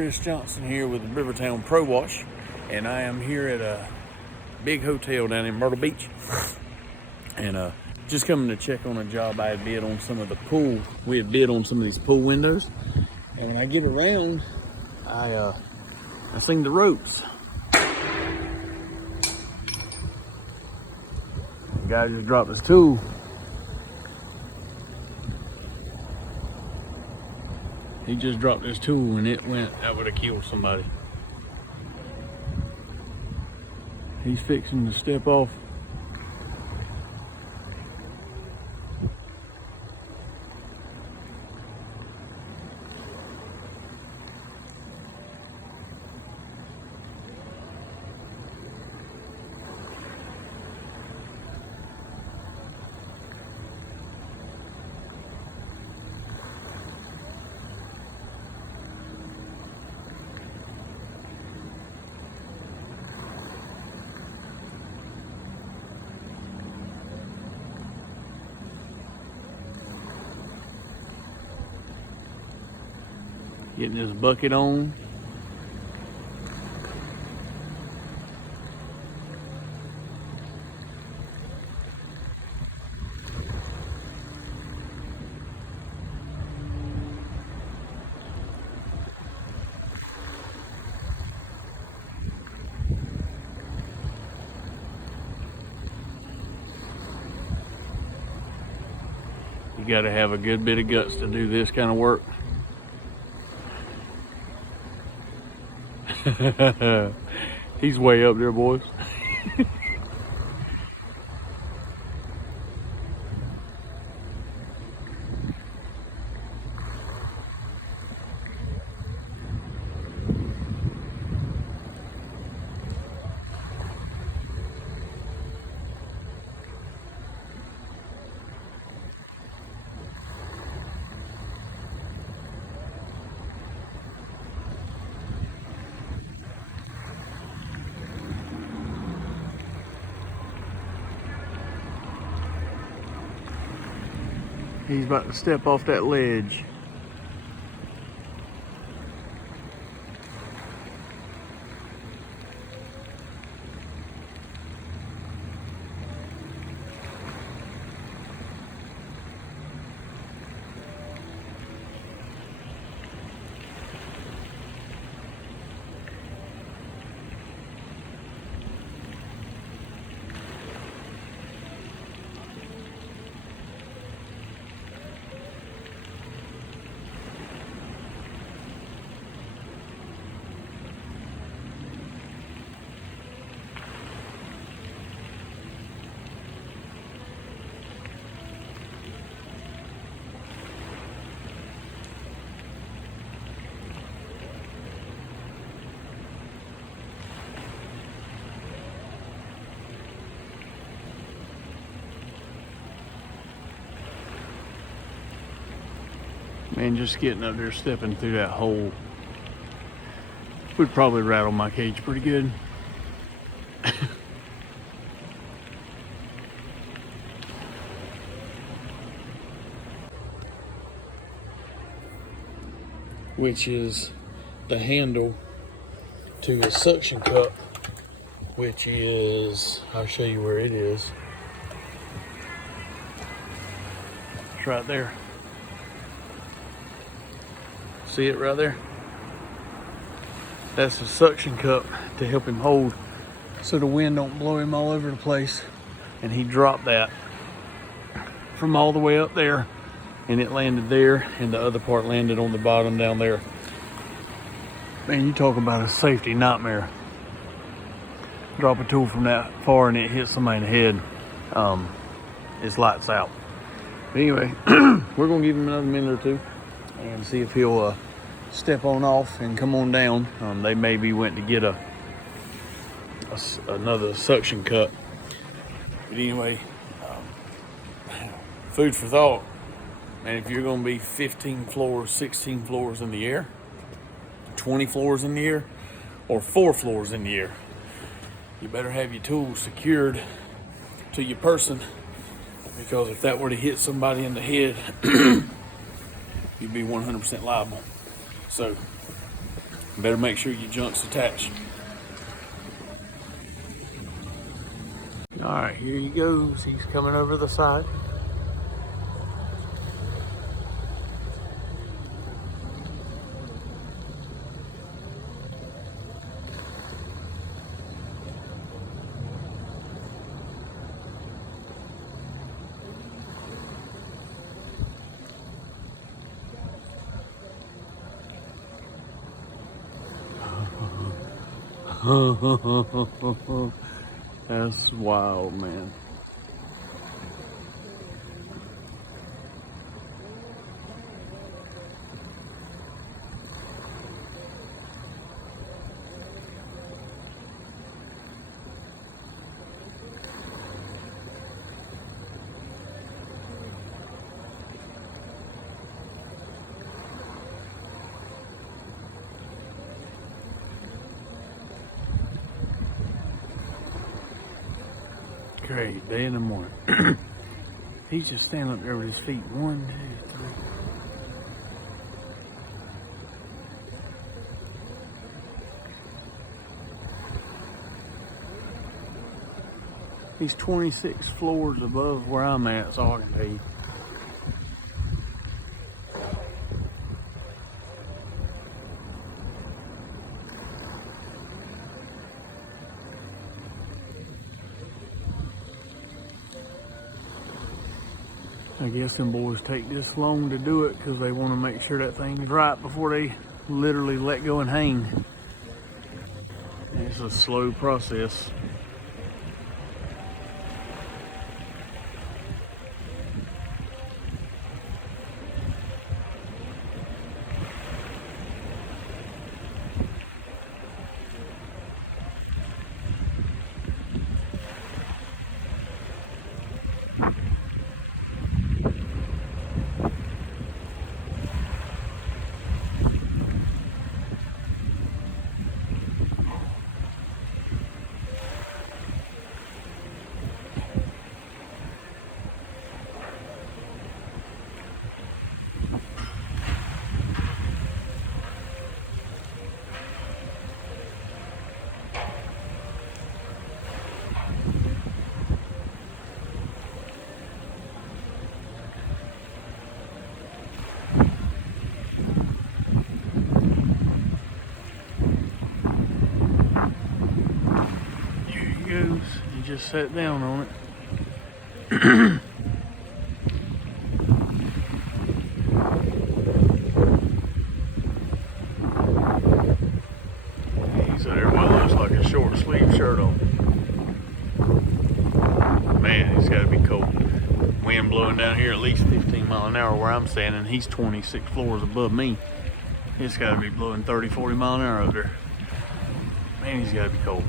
Chris Johnson here with Rivertown Pro Wash, and I am here at a big hotel down in Myrtle Beach, and just coming to check on a job I had bid on some of the pool. We had bid on some of these pool windows, and when I get around, I seen the ropes. The guy just dropped his tool. He just dropped his tool and it went, that would have killed somebody. He's fixing to step off. Getting his bucket on. You gotta have a good bit of guts to do this kind of work. He's way up there, boys. He's about to step off that ledge. Man, just getting up there, stepping through that hole would probably rattle my cage pretty good. Which is the handle to a suction cup, which is, I'll show you where it is. It's right there. See it right there? That's a suction cup to help him hold so the wind don't blow him all over the place. And he dropped that from all the way up there, and it landed there, and the other part landed on the bottom down there. Man, you talk about a safety nightmare. Drop a tool from that far and it hits somebody in the head. It's lights out. But anyway, we're gonna give him another minute or two and see if he'll step on off and come on down. They maybe went to get another suction cup. But anyway, food for thought. Man, if you're gonna be 15 floors, 16 floors in the air, 20 floors in the air, or 4 floors in the air, you better have your tools secured to your person, because if that were to hit somebody in the head, you'd be 100% liable. So Better make sure your junk's attached. All right, here he goes. He's coming over the side. That's wild, man. Great day in the morning. He's just standing up there with his feet. 1, 2, 3. He's 26 floors above where I'm at, that's all I can tell you. I guess them boys take this long to do it because they want to make sure that thing's right before they literally let go and hang. It's a slow process. Goes. He just sat down on it. He's there with what looks like a short sleeve shirt on. Man, he's got to be cold. Wind blowing down here at least 15 miles an hour where I'm standing. He's 26 floors above me. It's got to be blowing 30, 40 miles an hour up there. Man, he's got to be cold.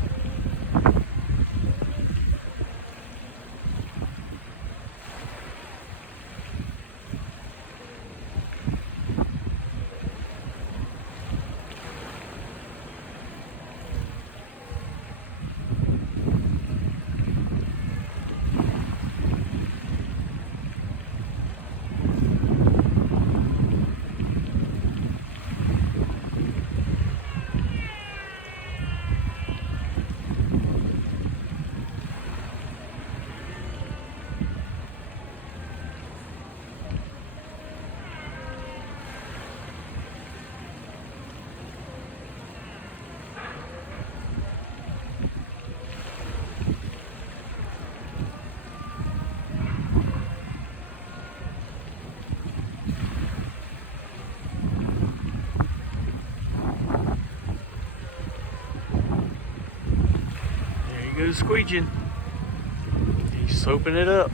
Goes squeeging. He's soaping it up.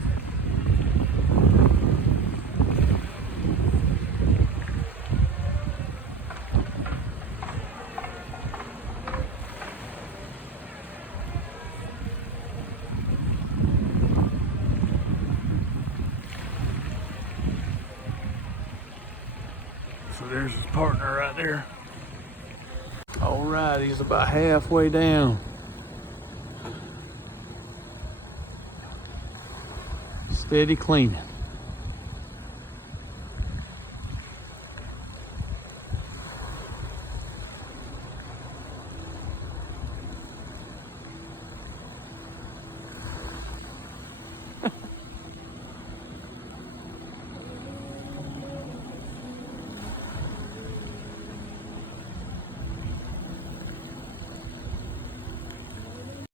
So there's his partner right there. All right, he's about halfway down. Steady cleaning.